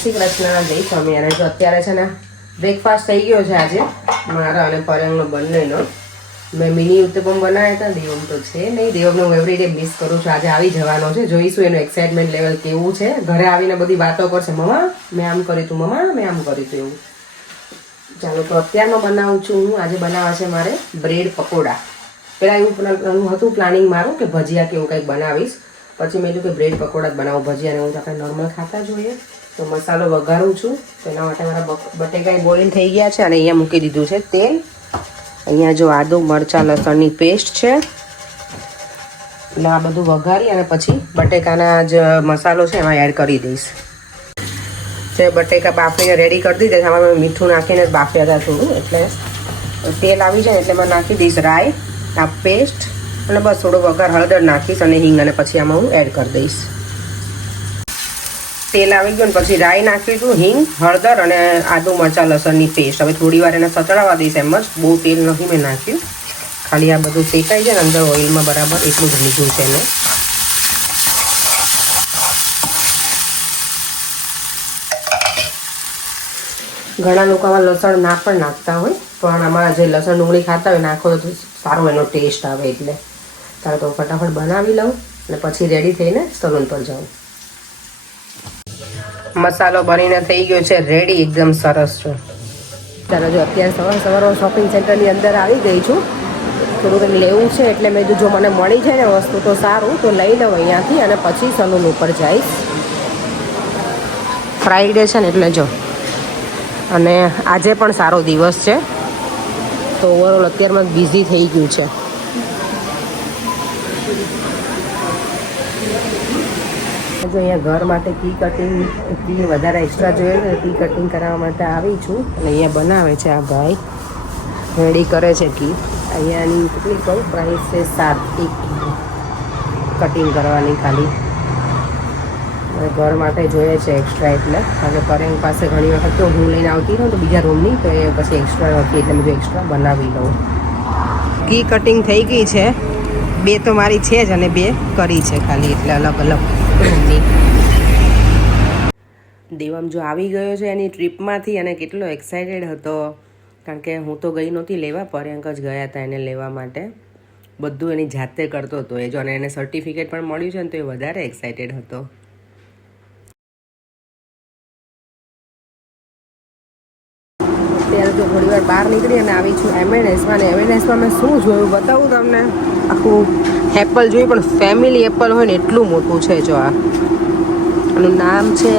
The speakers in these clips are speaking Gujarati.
શ્રી કૃષ્ણ, જય સ્વામિનારાયણ. તો અત્યારે છે ને બ્રેકફાસ્ટ થઈ ગયો છે આજે મારા અને પર્યંગનો બંનેનો. મેં મિની ઉત્તપમ બનાવ્યા હતા. દેવમ તો છે નહીં, દેવમને હું એવરી ડે મિસ કરું છું. આજે આવી જવાનો છે, જોઈશું એનું એક્સાઇટમેન્ટ લેવલ કેવું છે. ઘરે આવીને બધી વાતો કરશે, મમ્મા મેં આમ કર્યું હતું, મમ્મા મેં આમ કર્યું હતું એવું. ચાલો તો અત્યારમાં બનાવું છું હું. આજે બનાવવા છે મારે બ્રેડ પકોડા. પહેલાં એવું હતું પ્લાનિંગ મારું કે ભજીયા કે એવું કંઈક બનાવીશ. પછી મેં કીધું કે બ્રેડ પકોડા જ બનાવું. ભજીયાને હું તો આપણે નોર્મલ ખાતા જોઈએ. તો મસાલો વઘારું છું. તો એના માટે મારા બટેકાઈ બોઇલ થઈ ગયા છે અને અહીંયા મૂકી દીધું છે તેલ. અહીંયા જો આદુ મરચાં લસણની પેસ્ટ છે. એટલે આ બધું વઘારી અને પછી બટેકાના જ મસાલો છે એમાં એડ કરી દઈશ. જે બટેકા બાફીને રેડી કરી દીધા છે, આમાં મીઠું નાખીને જ બાફ્યા હતા થોડું. એટલે તેલ આવી જાય એટલે એમાં નાખી દઈશ રાઈ, આ પેસ્ટ અને બસ થોડો વઘાર હળદર નાખીશ અને હિંગ, અને પછી આમાં હું એડ કરી દઈશ. તેલ આવી ગયું ને પછી રાઈ નાખીશું, હિંગ, હળદર અને આદુ મરચાં લસણની પેસ્ટ. હવે થોડી વાર એને સતળાવા દઈશ. એમ જ બહુ તેલ નથી મેં નાખ્યું, ખાલી આ બધું શેકાઈ જાય ને અંદર ઓઇલમાં બરાબર એટલું જ લીધું છે એને. ઘણા લોકો આમાં લસણ ના પણ નાખતા હોય, પણ આમાં જે લસણ ડુંગળી ખાતા હોય નાખો તો સારો એનો ટેસ્ટ આવે. એટલે તારે તો ફટાફટ બનાવી લઉં અને પછી રેડી થઈને સલૂન પર જાઉં. મસાલો બનીને થઈ ગયો છે રેડી, એકદમ સરસ છે. ચાલો જો અત્યારે સવારમાં શોપિંગ સેન્ટરની અંદર આવી ગઈ છું. થોડું કંઈક લેવું છે એટલે મેં જો મને મળી જાય ને વસ્તુ તો સારું, તો લઈ લઉં અહીંયાથી અને પછી સલૂન ઉપર જઈશ. ફ્રાઈડે છે ને એટલે જો, અને આજે પણ સારો દિવસ છે, તો ઓવરઓલ અત્યારમાં બિઝી થઈ ગયું છે. જો અહીંયા ઘર માટે કી વધારે એક્સ્ટ્રા જોઈએ છે, કી કટિંગ કરાવવા માટે આવી છું. અને અહીંયા બનાવે છે આ ભાઈ, રેડી કરે છે કી. અહીંયાની કેટલી કહું પ્રાઇસ છે 7 એક કટિંગ કરવાની ખાલી. ઘર માટે જોઈએ છે એક્સ્ટ્રા, એટલે અને પરેંગ પાસે ઘણી વખત તો હું લઈને આવતી રહું તો બીજા રૂમની, તો એ પછી એક્સ્ટ્રા નથી એટલે બધું એક્સ્ટ્રા બનાવી લઉં. કી કટિંગ થઈ ગઈ છે, 2 તો મારી છે જ અને 2 કરી છે ખાલી, એટલે અલગ અલગ રૂમની. દેવમ જો આવી ગયો છે એની ટ્રીપમાંથી અને કેટલો એક્સાઇટેડ હતો, કારણ કે હું તો ગઈ નહોતી લેવા, પર્યંક જ ગયા હતા એને લેવા માટે. બધું એની જાતે કરતો હતો એ જો, અને એને સર્ટિફિકેટ પણ મળ્યું છે ને તો એ વધારે એક્સાઇટેડ હતો. અત્યારે જો થોડી વાર બહાર નીકળી અને આવી છું M&Sમાં. અને M&Sમાં મેં શું જોયું બતાવું તમને. આખું એપલ જોયું, પણ ફેમિલી એપલ હોય ને એટલું મોટું છે. જો આ આનું નામ છે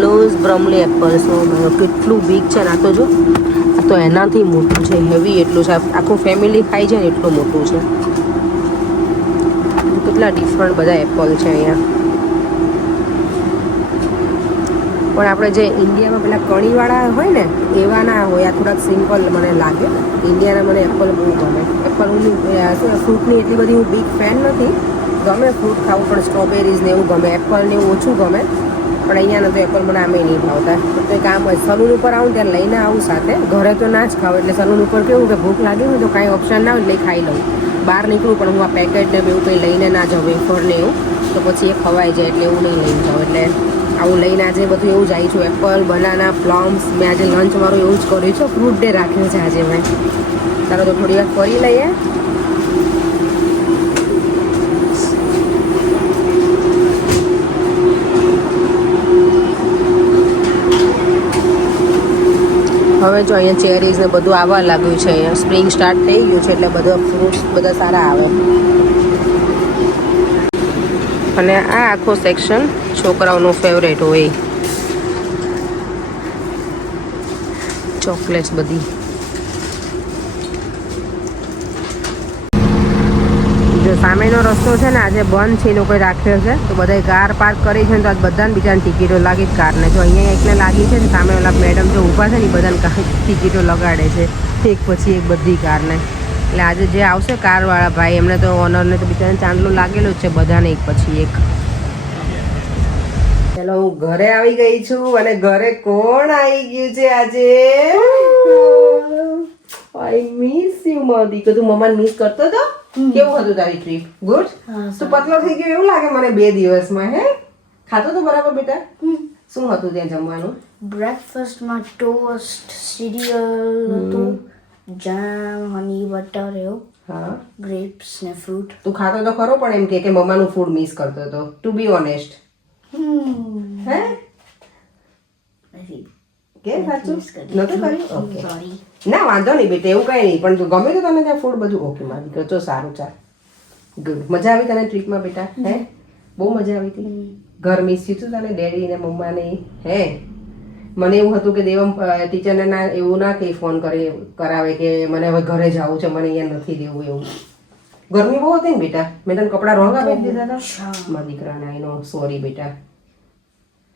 લોઝ બ્રમલી એપલ. કેટલું બિગ છે ને આ તો જો, આ તો એનાથી મોટું છે, હેવી એટલું છે. આખું ફેમિલી ખાઈ જાય ને એટલું મોટું છે. કેટલા ડિફરન્ટ બધા એપલ છે અહીંયા. પણ આપણે જે ઇન્ડિયામાં પેલા કણીવાળા હોય ને એવા ના હોય, આ થોડાક સિમ્પલ મને લાગે. ઇન્ડિયાના મને એપલ બહુ ગમે. એપલ શું ફ્રૂટની એટલી બધી હું બિગ ફેન નથી. ગમે ફ્રૂટ ખાવું, પણ સ્ટ્રોબેરીઝ ને એવું ગમે, એપલ ને એવું ઓછું ગમે. પણ અહીંયાના તો એપલ મને આમે નહીં ભાવતા. તો એક કામ હોય, સલૂન ઉપર આવું ત્યારે લઈને આવું સાથે. ઘરે તો ના જ ખાવ, એટલે સલૂન ઉપર કેવું કે ભૂખ લાગી હોય તો કાંઈ ઓપ્શન ના હોય એટલે ખાઈ લઉં. બહાર નીકળું પણ હું આ પેકેટ ને એવું કંઈ લઈને ના જાઉં, વેફર ને એવું, તો પછી એ ખવાઈ જાય, એટલે એવું નહીં લઈને જાઉં. એટલે આવું લઈને આજે બધું એવું જ આવી છું, એપલ, બનાના, પ્લમ્સ. મેં આજે લંચ મારું એવું જ કર્યું છે, ફ્રૂટ ડે રાખ્યો છે આજે મેં. ચાલો તો થોડી વાર ફરી લઈએ. હવે જો અહીંયા ચેરીઝ ને બધું આવવા લાગ્યું છે. અહીંયા સ્પ્રિંગ સ્ટાર્ટ થઈ ગયું છે, એટલે બધા ફ્રૂટ્સ બધા સારા આવે. અને આ આખો સેક્શન છોકરાઓનું ફેવરેટ હોય, ચોકલેટ્સ બધી. જો સામેનો રસ્તો છે ને આજે બંધ છે, એ લોકોએ રાખ્યો છે, તો બધાએ કાર પાર્ક કરી છે ને, તો આજ બધાને બીજાને ટિકિટો લાગી જ કારને. જો અહીંયા એકને લાગી છે ને, સામે ઓલા મેડમ જો ઊભા છે ને એ બધાને ટિકિટો લગાડે છે એક પછી એક બધી કારને. એટલે આજે જે આવશે કારવાળા ભાઈ, એમને તો ઓનરને તો બિચારાને ચાંદલો લાગેલો જ છે બધાને એક પછી એક. ચલો હું ઘરે આવી ગઈ છું, અને ઘરે કોણ આવી ગયું છે આજે? આઈ મિસ યુ મારી. કે તું મમ્માને મિસ કરતો હતો? કેવું હતું તારી ટ્રીપ? ગુડ? તું પતલો થઈ ગયો એવું લાગે મને 2 દિવસમાં. હે ખાતો તો બરાબર બેટા? શું હતું ત્યાં જમવાનું? બ્રેકફાસ્ટમાં ટોસ્ટ, સિરિયલ હતું, જામ, હની બટર એવું, હા, ગ્રેપ્સ ને ફ્રૂટ. તું ખાતો તો ખરો પણ એમ કે મમ્માનું ફૂડ મિસ કરતો હતો, ટુ બી ઓનેસ્ટ. હે નથી કે સાચું નતું કર્યું? Okay, sorry. ના વાંધો નહીં બેટા, એવું કઈ નહીં, પણ તું ગમે તો તને ત્યાં ફૂડ બધું ઓકે મારી દીકરો, તો સારું, ચાલ ગુડ. મજા આવી તને ટ્રીપમાં બેટા? હે બહુ મજા આવી હતી? ઘર મિસ થયું તને ડેડી ને મમ્મા ને? હે મને એવું હતું કે દેવમ ટીચરને ના એવું ના કંઈ ફોન કરાવે કે મને હવે ઘરે જવું છે, મને અહીંયા નથી દેવું એવું. ગરમી બહુ હતી ને બેટા, મેં તને કપડાં રોંગ આપી દીધા હતા મારા દીકરાને. આઈનો સોરી બેટા,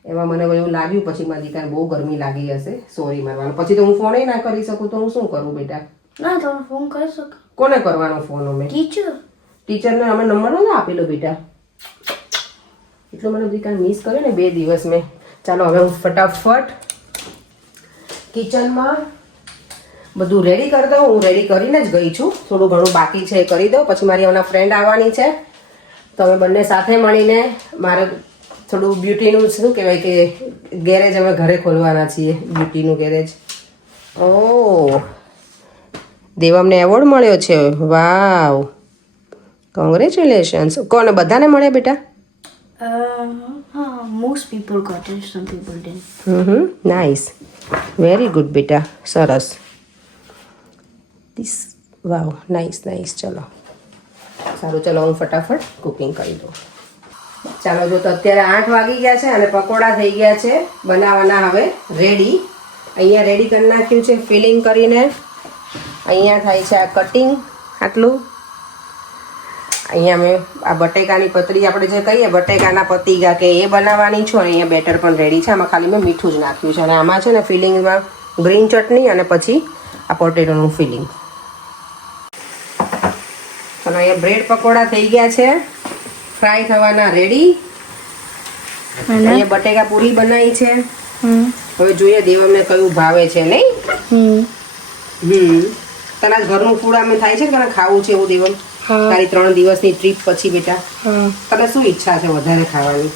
એમાં મને એવું લાગ્યું પછી મારી દીકરાને બહુ ગરમી લાગી હશે, સોરી મારવાનું. પછી તો હું ફોન ના કરી શકું તો હું શું કરું બેટા? ના તમે ફોન કરી શકો. કોને કરવાનો ફોન? અમે ટીચરને અમે નંબર નતો આપેલો બેટા, એટલો મને દીકરા મિસ કર્યો ને 2 દિવસ મેં. ચાલો હવે હું ફટાફટ કિચનમાં બધું રેડી કરી દઉં. હું રેડી કરીને જ ગઈ છું, થોડું ઘણું બાકી છે એ કરી દઉં. પછી મારી હમણાં ફ્રેન્ડ આવવાની છે, તો અમે બંને સાથે મળીને મારે થોડું બ્યુટીનું શું કહેવાય કે ગેરેજ અમે ઘરે ખોલવાના છીએ, બ્યુટીનું ગેરેજ. ઓ દેવમને એવોર્ડ મળ્યો છે, વાવ, કોંગ્રેચ્યુલેશન્સ. કોને? બધાને મળ્યા બેટા? Most people got it, some people didn't. Nice, very good બેટા, સરસ. This wow, nice nice. ચલો સારું, ચલો હું ફટાફટ કુકિંગ કરી દઉં. ચાલો જો, તો અત્યારે 8 વાગી ગયા છે અને પકોડા થઈ ગયા છે બનાવવાના હવે રેડી. અહીંયા રેડી કરી નાખ્યું છે ફિલિંગ કરીને. અહીંયા થાય છે આ કટિંગ આટલું. અહીંયા મેં આ બટેકાની પતરી, આપણે જે કહીએ બટેકાના પતીગા કે એ બનાવવાની છું. અહીંયા બેટર પણ રેડી છે, આમાં ખાલી મેં મીઠું જ નાખ્યું છે. અને આમાં છે ને ફિલિંગમાં ગ્રીન ચટણી અને પછી આ પોટેટોનું ફિલિંગ. અને અહીંયા બ્રેડ પકોડા થઈ ગયા છે, ફ્રાય થવાના રેડી. અહીંયા બટેકા પૂરી બનાવી છે. હવે જોઈએ દેવમને કયું ભાવે છે નહીં. તને ઘરનું ફૂડ આમ થાય છે કે તને ખાવું છે એવું દેવમ? તારી 3 દિવસની ટ્રીપ પછી બેટા તને શું ઈચ્છા છે વધારે ખાવાની?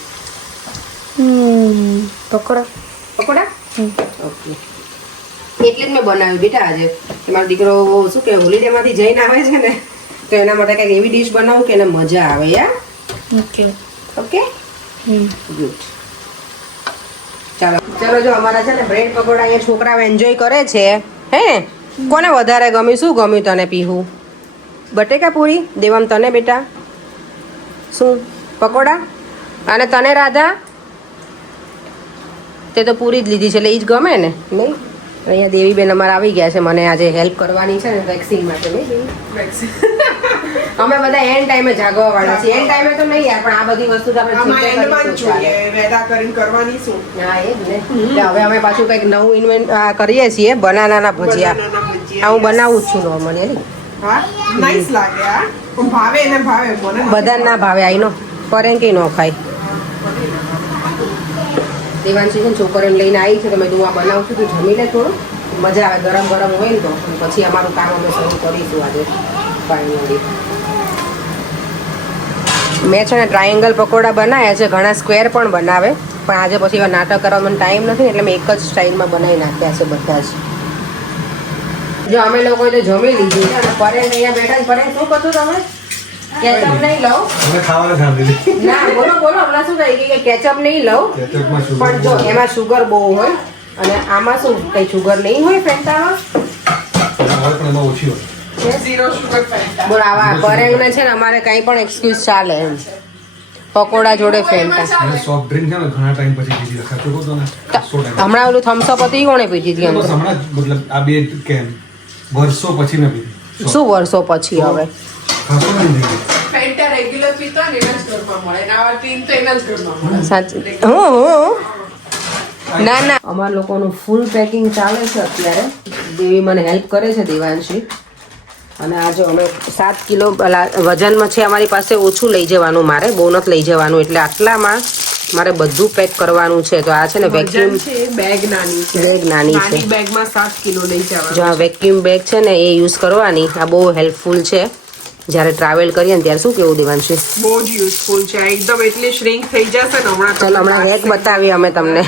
પકોડા. પકોડા? ઓકે, એટલે જ મેં બનાવ્યું બેટા આજે. તમારો દીકરો શું કે હોલિડે માંથી જઈને આવે છે ને, તો એના માટે કંઈક એવી ડીશ બનાવું કે એને મજા આવે. યાર ઓકે ઓકે ગુડ. ચાલો ચલો, જો અમારા છે ને બ્રેડ પકોડા અહીંયા છોકરાઓ એન્જોય કરે છે. હે કોને વધારે ગમ્યું? શું ગમ્યું તને પીહું? બટેકા પૂરી? દેવમ તને બેટા શું? પકોડા? અને તને રાધા? તે તો પૂરી જ લીધી છે એટલે એ જ ગમે ને નહીં? અહીંયા દેવીબેન અમારા આવી ગયા છે, મને આજે હેલ્પ કરવાની છે ને વેક્સિંગ માટે. નહીં અમે બધા એન્ડ ટાઈમે જાગવા વાળા છીએ. એન્ડ ટાઈમે તો નહીં યાર, પણ આ બધી વસ્તુ તો આપણે કરવાની શું. હા એ જ ને. હવે અમે પાછું કંઈક નવું ઇન્વેન્ટ કરીએ છીએ, બનાનાના ભજીયા. આ હું બનાવું જ છું નોર્મલી. હા નાઈસ લાગે. આ પણ ભાવે એને ભાવે, મને બધા ના ભાવે. આઈનો પરેંકી ન ખાય. દેવાંશી છે ને છોકરીને લઈને આવી છે, તો મેં તું આ બનાવું છું, તું જમી લે થોડું, મજા આવે. ગરમ ગરમ હોય ને તો પછી અમારું કામ અમે શરૂ કરીશું આજે ફાઇનલી. મેં છે ને ટ્રાયેંગલ પકોડા બનાવ્યા છે, ઘણા સ્ક્વેર પણ બનાવે, પણ આજે પછી એવા નાટક કરવા મને ટાઈમ નથી એટલે મેં એક જ સ્ટાઇલમાં બનાવી નાખ્યા છે બધા જ. જો અમે લોકોએ તો જમી લીધું છે અને પરેશ અહીંયા બેઠા. પરેશ શું કહું તમે? કેચઅપ નહીં લઉં? ના બોલો બોલો, હમણાં શું કહી કે કેચઅપ નહીં લઉં, પણ જો એમાં શુગર બહુ હોય અને આમાં શું કઈ શુગર નહીં હોય ફેન્ટામાં? બોલ આવા પરેંગને છે ને અમારે કઈ પણ એક્સક્યુઝ ચાલે એમ. પકોડા જોડે ફેન્ટા. સોફ્ટ ડ્રિંક છે ને ઘણા ટાઈમ પછી પીધી ખાતો હતો ને. હમણાં ઓલું થમ્સઅપ હતી કોણે પીધી હતી? હમણાં જ મતલબ આ બે કેમ વર્ષો પછી મેં પીધી. શું વર્ષો પછી? હવે ખાતો નહીં. ફેન્ટા રેગ્યુલર પીતો ને એના જ ઘરમાં મળે, ને આવા ટીન તો એના જ ઘરમાં મળે. સાચું. ના ના, અમારા લોકોનું ફૂલ પેકિંગ ચાલે છે અત્યારે. દેવી મને હેલ્પ કરે છે, દેવાંશી. અને આજે અમે 7 કિલો વજનમાં છે અમારી પાસે, ઓછું લઈ જવાનું મારે, બહુ નથી લઈ જવાનું, એટલે આટલામાં મારે બધું પેક કરવાનું છે. તો આ છે ને વેક્યુમ બેગ નાની છે, બેગ નાની છે. નાની બેગમાં 7 કિલો લઈ જવાનું. જો આ વેક્યુમ બેગ છે ને એ યુઝ કરવાની, આ બહુ હેલ્પફુલ છે જ્યારે ટ્રાવેલ કરીએ ને ત્યારે. શું કેવું દેવાંશી? બહુ જ યુઝફુલ છે એકદમ, એટલી શ્રિંક થઈ જશે ને હમણાં. ચાલો હમણાં હેક બતાવીએ અમે તમને.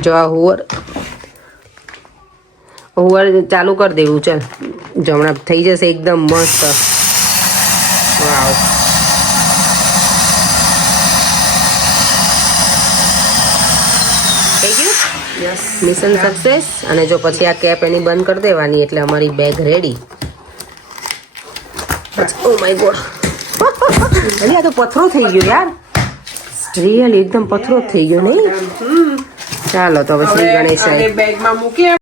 જો આ હુવર ચાલુ કરી દેવું ચાલ જો હમણાં થઈ જશે એકદમ મસ્ત વાવ થઈ ગયું યસ મિશન સક્સેસ અને જો પછી આ કેપ એની બંધ કરી દેવાની એટલે અમારી bag ready oh my God અરે આ તો પથરો થઈ ગયો યાર રિયલ એકદમ પથરો જ થઈ ગયો નહીં ચાલો તો હવે શ્રી ગણેશ બેગમાં મૂકીએ